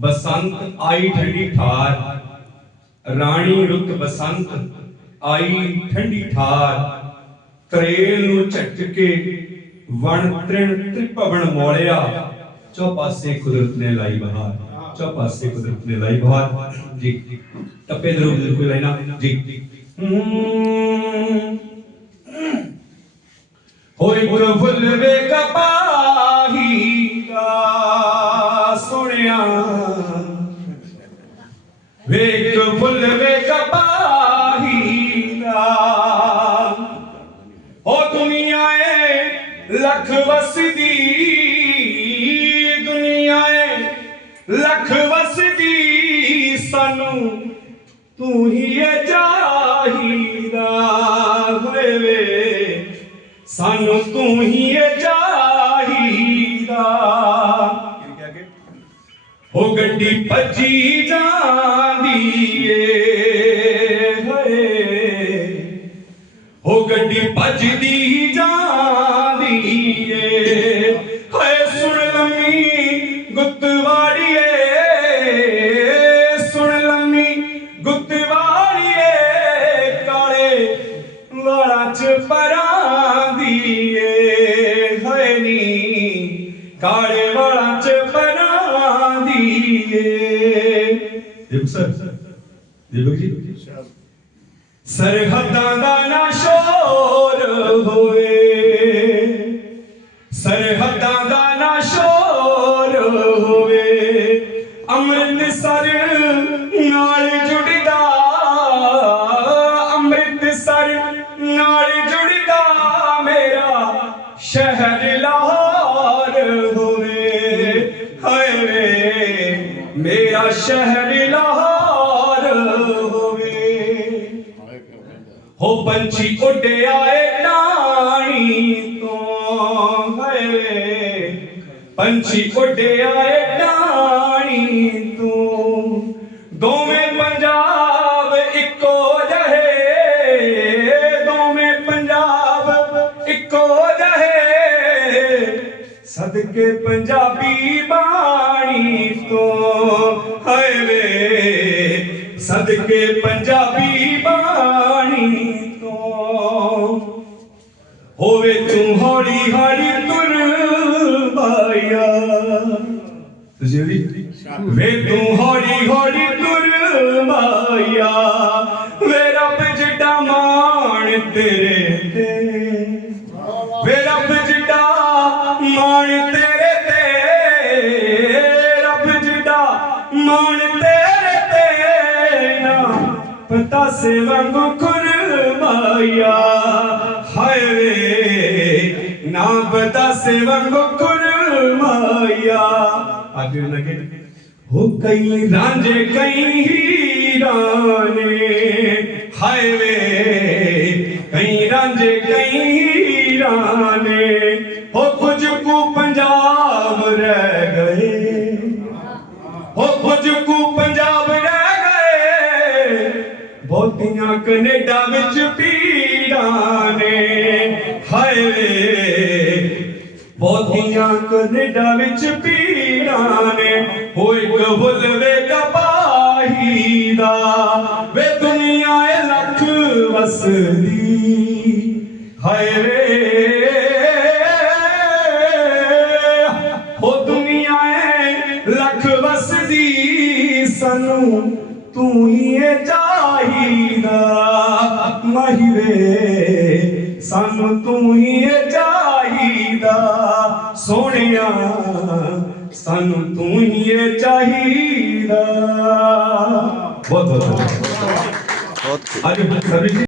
ਬਸੰਤ ਆਈ ਠੰਡੀ ਠਾਰ, ਰਾਣੀ ਰੁੱਤ ਬਸੰਤ ਆਈ ਠੰਡੀ ਠਾਰ। ਤਰੇਲ ਨੂੰ ਝਟਕੇ ਵਣ ਤ੍ਰਿਣ ਤ੍ਰਿਭਵਨ ਮੋਲਿਆ ਚੋ ਪਾਸੇ ਕੁਦਰਤ ਨੇ ਲਾਈ ਬਹਾਰ, ਚੋ ਪਾਸੇ ਕੁਦਰਤ ਨੇ ਲਾਈ ਬਹਾਰ। ਜੀ, ਟੱਪੇ ਦੇ ਦੇ ਕੋਈ ਲੈਣਾ ਜੀ। ਹੋਏ ਗੁਰ ਫੁੱਲ ਵੇ ਕਪਾਹੀ ਵੇਖ ਫੁੱਲ ਵੇ ਕਪਾਹੀ ਦਾ ਹੋ ਦੁਨੀਆ ਏ ਲੱਖ ਵਸਦੀ ਦੁਨੀਆ ਏ ਲੱਖ ਵਸਦੀ ਸਾਨੂੰ ਤੂੰ ਹੀ ਏ ਚਾਹੀਦਾ। ਹੋਏ ਵੇ ਸਾਨੂੰ ਤੂੰ ਹੀ ਏ ਚਾਹੀਦਾ। ਹੋ ਗੱਡੀ ਭੱਜੀ ਜਾਂਦੀ ਗੱਡੀ ਭੱਜਦੀ ਜਾਂਦੀ ਏ ਹਏ ਸੁਣ ਲੰਮੀ ਗੁੱਤਵਾੜੀਏ ਸੁਣ ਲੰਮੀ ਗੁੱਤਵਾੜੀਏ ਕਾਲੇ ਵਾਲਾਂ ਚ ਪਰਾਂ ਦੀ ਏ ਹਏ ਨੀ ਕਾਲੇ ਵਾਲਾਂ ਚ ਪਰਾਂ ਦੀ ਏ ਦੇਖ ਸਰ ਦੇਖ ਜੀ। ਸਰਹੱਦਾਂ ਦਾ ਨਾ ਸਰਹੱਦਾਂ ਦਾ ਨਾ ਸ਼ੋਰ ਹੋਵੇ। ਅੰਮ੍ਰਿਤਸਰ ਨਾਲ ਜੁੜਦਾ। ਅੰਮ੍ਰਿਤਸਰ ਨਾਲ ਜੁੜਦਾ ਮੇਰਾ ਸ਼ਹਿਰ ਲਾਹੌਰ ਹੋਵੇ। ਹਾਏ ਮੇਰਾ ਸ਼ਹਿਰ ਲਾਹੌਰ ਹੋਵੇ। ਹੋ ਪੰਛੀ ਉੱਡਿਆ ਆਏ। पंशी कोडे आए न पंजाबो पंजाब इको जहे सदके पंजाबी बाणी तूं हदके पंजाबी बाणी तूं वे तूं हली हली ਤੁਸੀਂ ਵੀ ਵੇ ਤੂੰ ਹੌਲੀ ਹੌਲੀ ਤੁਰ ਮਾਇਆ, ਵੇ ਰੱਬ ਜਿੱਡਾ ਮਾਣ ਤੇਰੇ ਤੇ। ਵੇ ਰੱਬ ਜਿੱਡਾ ਮਾਣ ਤੇਰੇ ਤੇ। ਰੱਬ ਜਿੱਡਾ ਮਾਣ ਤੇਰੇ ਤੇ ਨਾ, ਪਤਾ ਸੇ ਵਾਂਗੂ ਕੁਰਮਾਇਆ ਹਾਏ ਵੇ, ਨਾ ਪਤਾ ਸੇ ਵਾਂਗੂ ਅੱਗੇ ਲਗੇ ਹੋ ਕਈ ਰਾਂਝੇ, ਕਈ ਹੀਰਾਂ ਹਾਏ ਵੇ, ਕਈ ਰਾਂਝੇ, ਕਈ ਹੀਰਾਂ ਹੋ ਕੁਝ ਕੁ ਪੰਜਾਬ ਰਹਿ ਗਏ। ਹੋ ਕੁਝ ਕੁ ਪੰਜਾਬ ਰਹਿ ਗਏ। ਬਹੁਤੀਆਂ ਕੈਨੇਡਾ ਵਿੱਚ ਪੀੜਾਂ ਨੇ। ਹਾਏ ਵੇ ਬਹੁਤੀਆਂ ਕੈਨੇਡਾ ਵਿੱਚ ਪੀੜਾਂ ਨੇ। ਹੋਏ ਕਬੁਲ ਵੇ ਕਪਾਹੀ ਦਾ। ਵੇ ਦੁਨੀਆ ਏ ਲੱਖ ਵਸਦੀ। ਹਾਏ ਵੇ। ਹੋ ਦੁਨੀਆ ਏ ਲੱਖ ਵਸਦੀ। ਸਾਨੂੰ ਤੂੰ ਹੀ ਚਾਹੀਦਾ। ਮਹੀਵੇ ਸਾਨੂੰ ਤੂੰ ਹੀ ਏ ਚਾਹੀਦਾ। ਬਹੁਤ ਬਹੁਤ ਬਹੁਤ ਅੱਜ ਸਰਵਿਸ